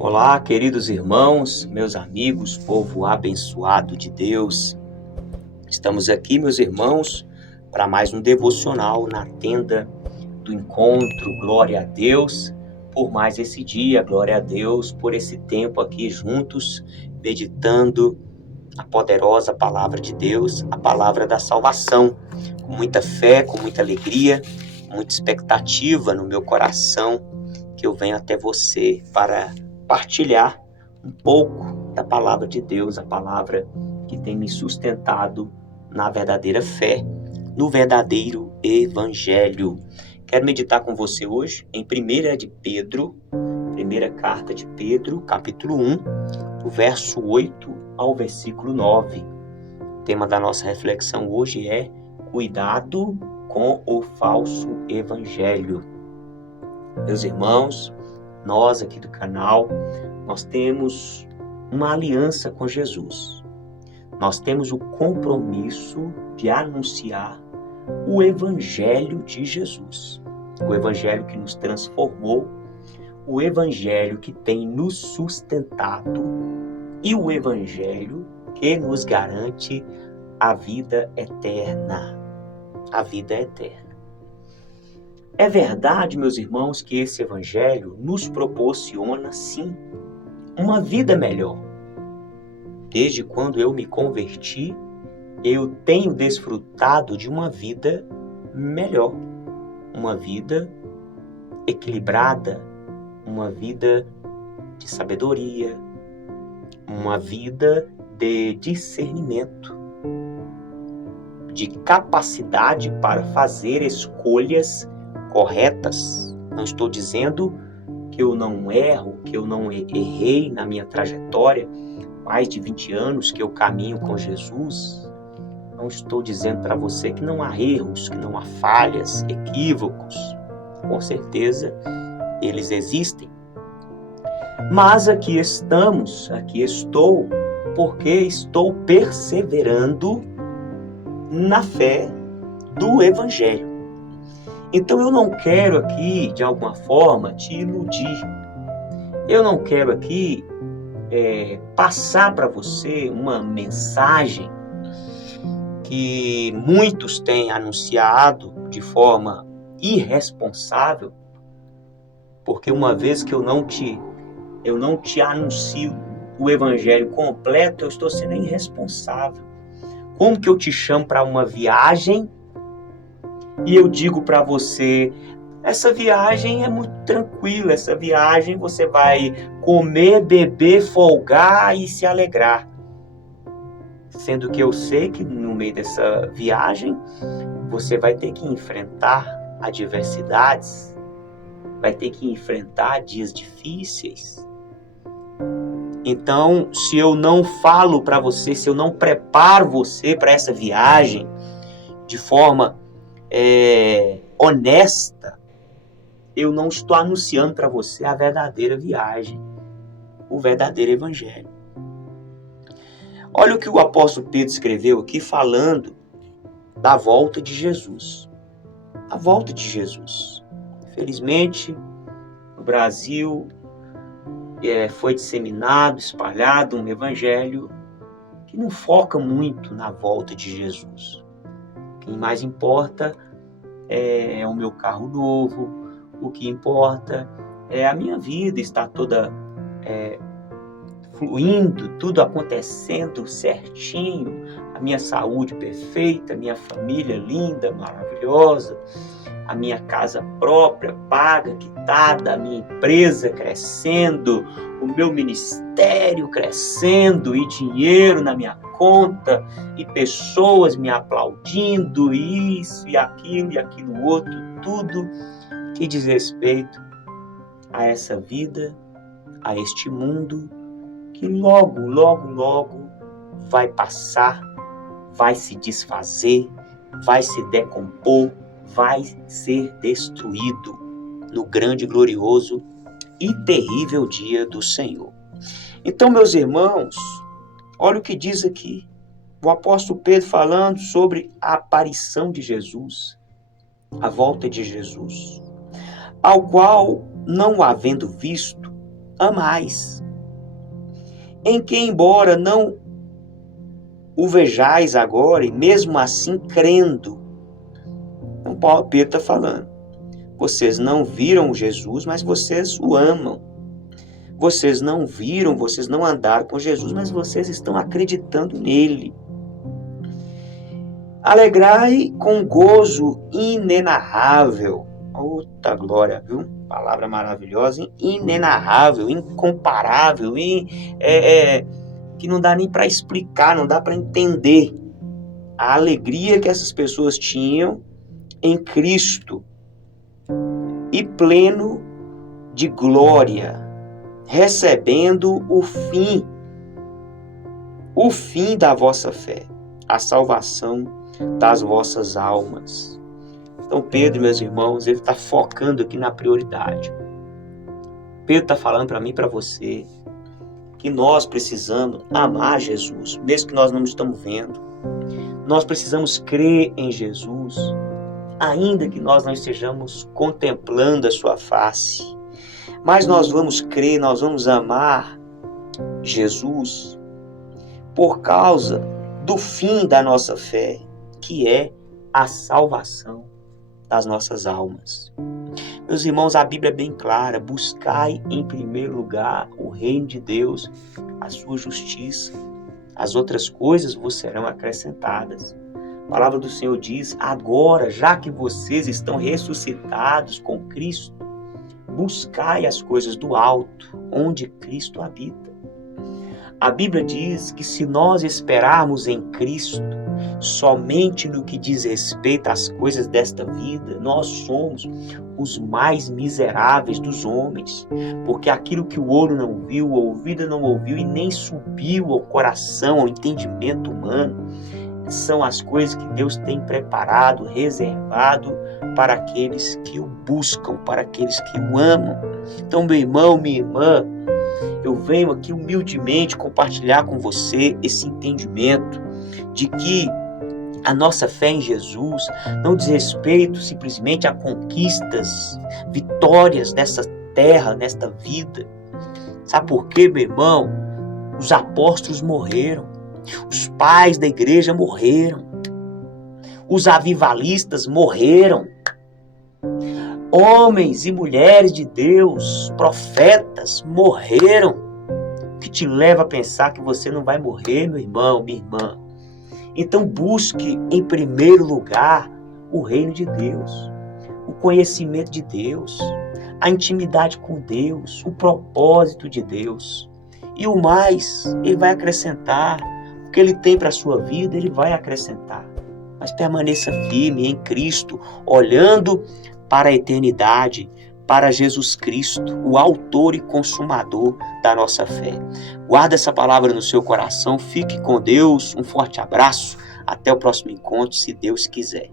Olá, queridos irmãos, meus amigos, povo abençoado de Deus. Estamos aqui, meus irmãos, para mais um devocional na tenda do encontro. Glória a Deus por mais esse dia, glória a Deus por esse tempo aqui juntos, meditando a poderosa palavra de Deus, a palavra da salvação, com muita fé, com muita alegria, muita expectativa no meu coração, que eu venho até você para partilhar um pouco da palavra de Deus, a palavra que tem me sustentado na verdadeira fé, no verdadeiro evangelho. Quero meditar com você hoje em 1 de Pedro, primeira carta de Pedro, capítulo 1, do verso 8 ao versículo 9. O tema da nossa reflexão hoje é cuidado com o falso evangelho. Meus irmãos, nós aqui do canal, nós temos uma aliança com Jesus. Nós temos o compromisso de anunciar o Evangelho de Jesus. O Evangelho que nos transformou, o Evangelho que tem nos sustentado e o Evangelho que nos garante a vida eterna. A vida eterna. É verdade, meus irmãos, que esse Evangelho nos proporciona, sim, uma vida melhor. Desde quando eu me converti, eu tenho desfrutado de uma vida melhor. Uma vida equilibrada, uma vida de sabedoria, uma vida de discernimento, de capacidade para fazer escolhas corretas. Não estou dizendo que eu não erro, que eu não errei na minha trajetória, mais de 20 anos que eu caminho com Jesus. Não estou dizendo para você que não há erros, que não há falhas, equívocos. Com certeza, eles existem. Mas aqui estou, porque estou perseverando na fé do Evangelho. Então eu não quero aqui, de alguma forma, te iludir. Eu não quero aqui passar para você uma mensagem que muitos têm anunciado de forma irresponsável, porque uma vez que eu não te anuncio o Evangelho completo, eu estou sendo irresponsável. Como que eu te chamo para uma viagem e eu digo para você, essa viagem é muito tranquila, essa viagem você vai comer, beber, folgar e se alegrar. Sendo que eu sei que no meio dessa viagem você vai ter que enfrentar adversidades, vai ter que enfrentar dias difíceis. Então, se eu não falo para você, se eu não preparo você para essa viagem de forma honesta, eu não estou anunciando para você a verdadeira viagem, o verdadeiro evangelho. Olha o que o apóstolo Pedro escreveu aqui falando da volta de Jesus. A volta de Jesus. Infelizmente, no Brasil foi disseminado, espalhado um evangelho que não foca muito na volta de Jesus. O que mais importa é o meu carro novo, o que importa é a minha vida estar toda fluindo, tudo acontecendo certinho, a minha saúde perfeita, a minha família linda, maravilhosa, a minha casa própria, paga, quitada, a minha empresa crescendo, o meu ministério crescendo e dinheiro na minha conta e pessoas me aplaudindo, isso e aquilo outro, tudo que diz respeito a essa vida, a este mundo que logo, logo, logo vai passar, vai se desfazer, vai se decompor, vai ser destruído no grande, glorioso e terrível dia do Senhor. Então, meus irmãos, olha o que diz aqui o apóstolo Pedro falando sobre a aparição de Jesus, a volta de Jesus, ao qual, não havendo visto, amais, em que embora não o vejais agora, e mesmo assim crendo. Então Pedro está falando, vocês não viram Jesus, mas vocês o amam. Vocês não viram, vocês não andaram com Jesus, mas vocês estão acreditando nele. Alegrai com gozo inenarrável. Outra glória, viu? Palavra maravilhosa, inenarrável, incomparável, que não dá nem para explicar, não dá para entender a alegria que essas pessoas tinham em Cristo e pleno de glória, recebendo o fim da vossa fé, a salvação das vossas almas. Então Pedro, meus irmãos, ele está focando aqui na prioridade. Pedro está falando para mim e para você que nós precisamos amar Jesus, mesmo que nós não estamos vendo. Nós precisamos crer em Jesus, ainda que nós não estejamos contemplando a sua face. Mas nós vamos crer, nós vamos amar Jesus por causa do fim da nossa fé, que é a salvação das nossas almas. Meus irmãos, a Bíblia é bem clara: buscai em primeiro lugar o reino de Deus, a sua justiça. As outras coisas vos serão acrescentadas. A palavra do Senhor diz: agora, já que vocês estão ressuscitados com Cristo, buscai as coisas do alto, onde Cristo habita. A Bíblia diz que se nós esperarmos em Cristo, somente no que diz respeito às coisas desta vida, nós somos os mais miseráveis dos homens, porque aquilo que o olho não viu, o ouvido não ouviu e nem subiu ao coração, ao entendimento humano, são as coisas que Deus tem preparado, reservado para aqueles que o buscam, para aqueles que o amam. Então, meu irmão, minha irmã, eu venho aqui humildemente compartilhar com você esse entendimento de que a nossa fé em Jesus não diz respeito simplesmente a conquistas, vitórias nessa terra, nesta vida. Sabe por quê, meu irmão? Os apóstolos morreram, os pais da igreja morreram, os avivalistas morreram, homens e mulheres de Deus, profetas morreram. O que te leva a pensar que você não vai morrer, meu irmão, minha irmã? Então busque em primeiro lugar o reino de Deus, o conhecimento de Deus, a intimidade com Deus, o propósito de Deus. E o mais, Ele vai acrescentar. O que Ele tem para a sua vida, Ele vai acrescentar. Mas permaneça firme em Cristo, olhando para a eternidade, para Jesus Cristo, o autor e consumador da nossa fé. Guarda essa palavra no seu coração, fique com Deus, um forte abraço, até o próximo encontro, se Deus quiser.